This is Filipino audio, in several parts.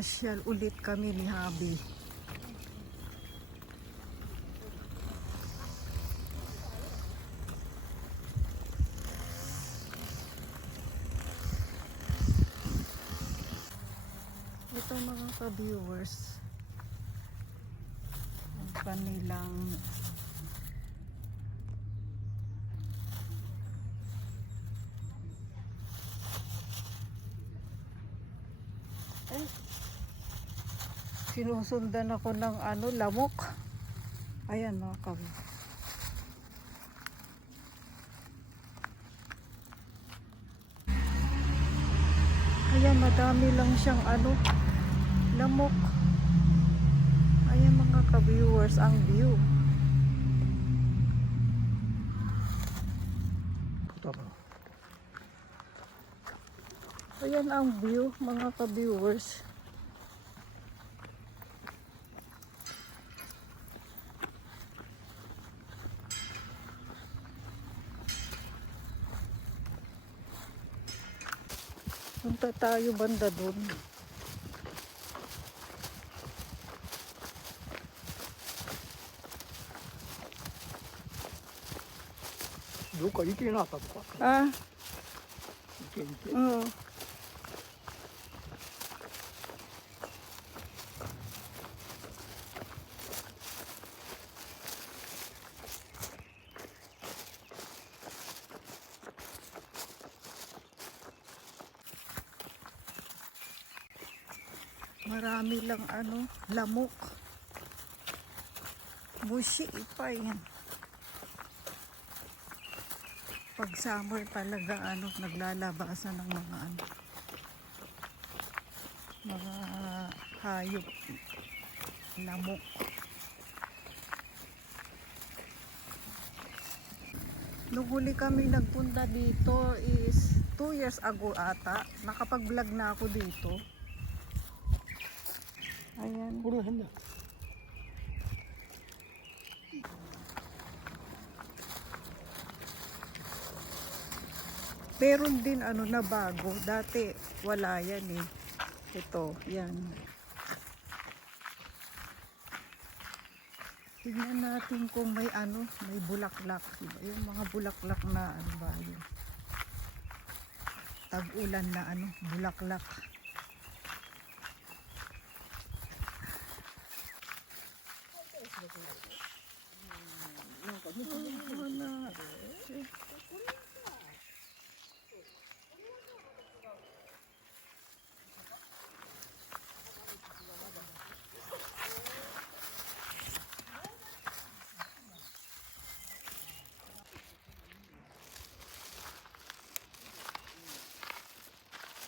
Mamasyal ulit kami ni Habi. Ito mga ka-viewers, ang kanilang sinusundan ako ng lamok. Ayan mga ka-viewers. Ayan, madami lang siyang lamok. Ayan mga ka-viewers, ang view. Ayan ang view mga ka-viewers. Punta tayo banda doon. Doon ka naとか。行け。Oo. Marami lang lamok. Bushi pa yan. Pag summer talaga naglalabasan ng mga hayop, lamok. Nung huli kami nagpunta dito is 2 years ago ata. Nakapag-vlog na ako dito. Ayan. Meron din na bago. Dati wala yan eh. Ito, yan. Tingnan natin kung may may bulaklak. Yung mga bulaklak na ba yun? Tag-ulan na bulaklak.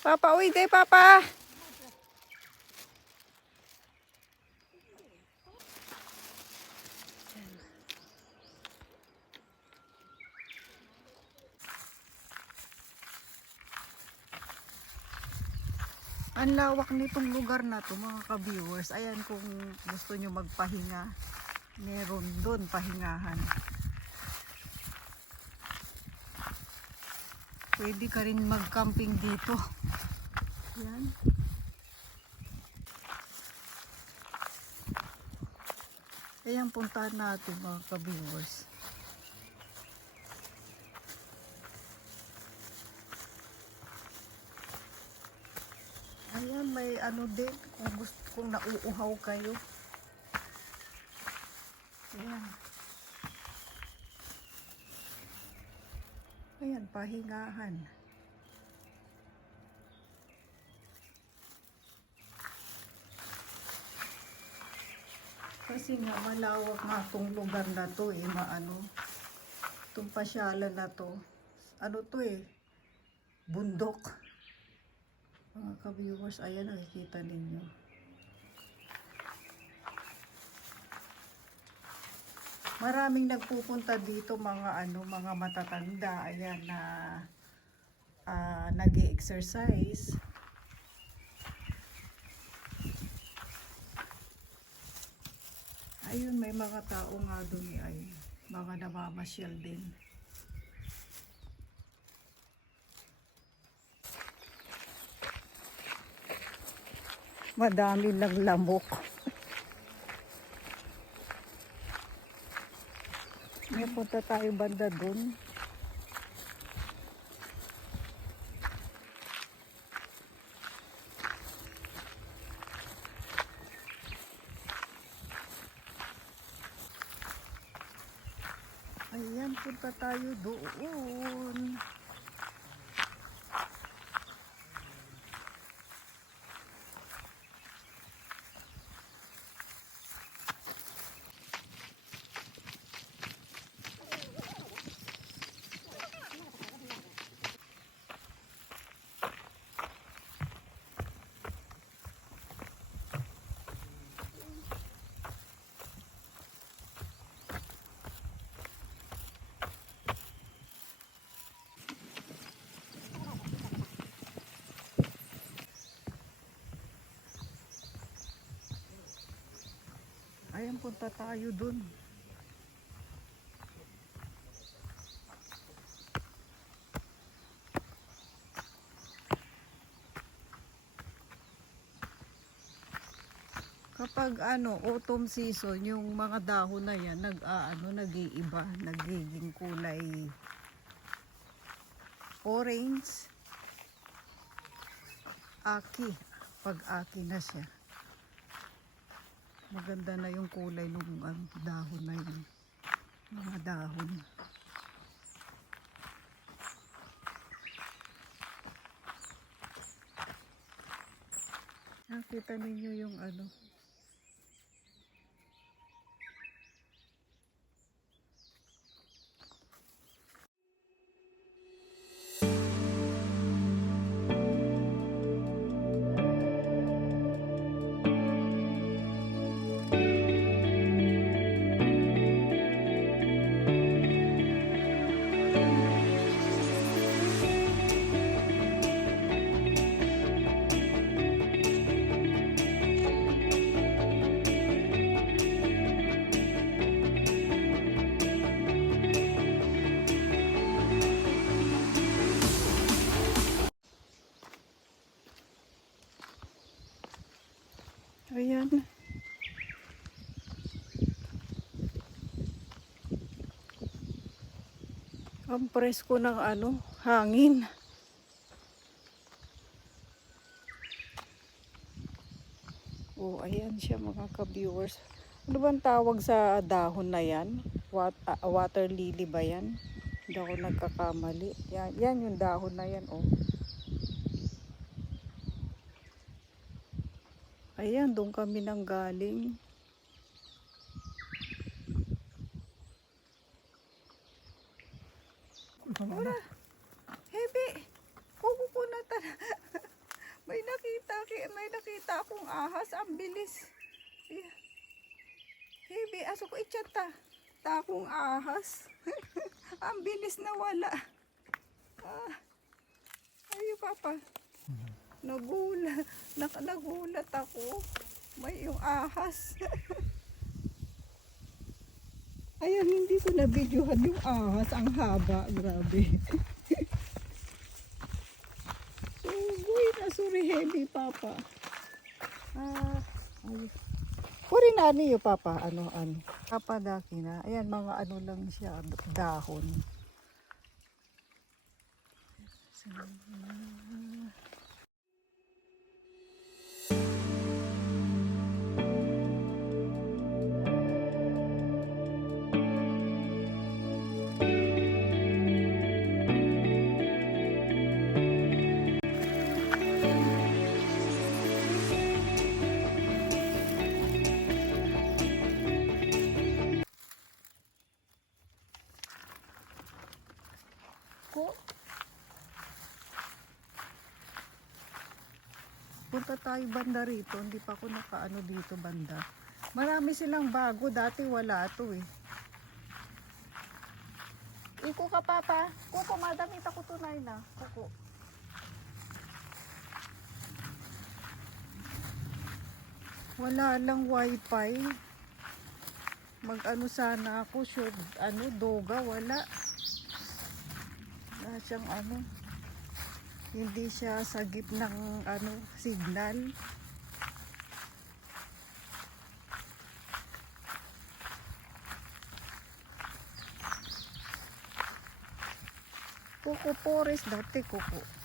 Papa, uy, day, Papa. Ang lawak nitong lugar na to mga ka-viewers. Ayan, kung gusto nyo magpahinga, meron doon pahingahan. Pwede ka rin mag-camping dito. Ayan. Ayan, puntahan natin mga ka-viewers. Ayan, may din kung nauuhaw kayo. Ayan. Ayan, pahingahan. Kasi nga malawak nga tong lugar na to itong pasyalan na to. To bundok. Mga ka-viewers, ayan, nakikita ninyo. Maraming nagpupunta dito mga matatanda, ayan, na nag-e-exercise. Ayun, may mga tao nga doon ay mga namamasyal din. Madami lang lamok. May punta tayo banda dun. Ayan, punta tayo doon. Ayan, punta tayo dun. Kapag autumn season, yung mga dahon na yan, nag-iiba, nagiging kulay orange. Aki, pag aki na siya. Maganda na yung kulay ng dahon na yun. Mga dahon. Nakita ninyo yung ayan. Ang presko ng hangin. Oh, ayan siya mga ka-viewers. Ano bang tawag sa dahon na yan? Water lily ba yan? Hindi ako nagkakamali. Yan yung dahon na yan, oh. Ayan, doon kami nang galing. Wala. Hebe. Kukukunatan. May nakita akong ahas. Ang bilis. Hebe, aso ko itchata. Takong ahas. Ang bilis na wala. Ayo, Papa. Nagulat ako. May yung ahas. Ayan, hindi ko na-videohan yung ahas. Ang haba. Grabe. Sugoy na surihebi, Papa. Ayun. Puri na niyo, Papa. Papa daki na. Ayan, mga lang siya. Dahon. Punta tayo banda rito, hindi pa ako nakaano dito banda. Marami silang bago, dati wala to eh. Iko ka, Papa. Kuko, madamit ako tunay na. Kuko. Wala lang wifi. Sana ako, sure, doga, wala. Wala siyang hindi siya sagip ng signal. Coco Forest dati, Coco.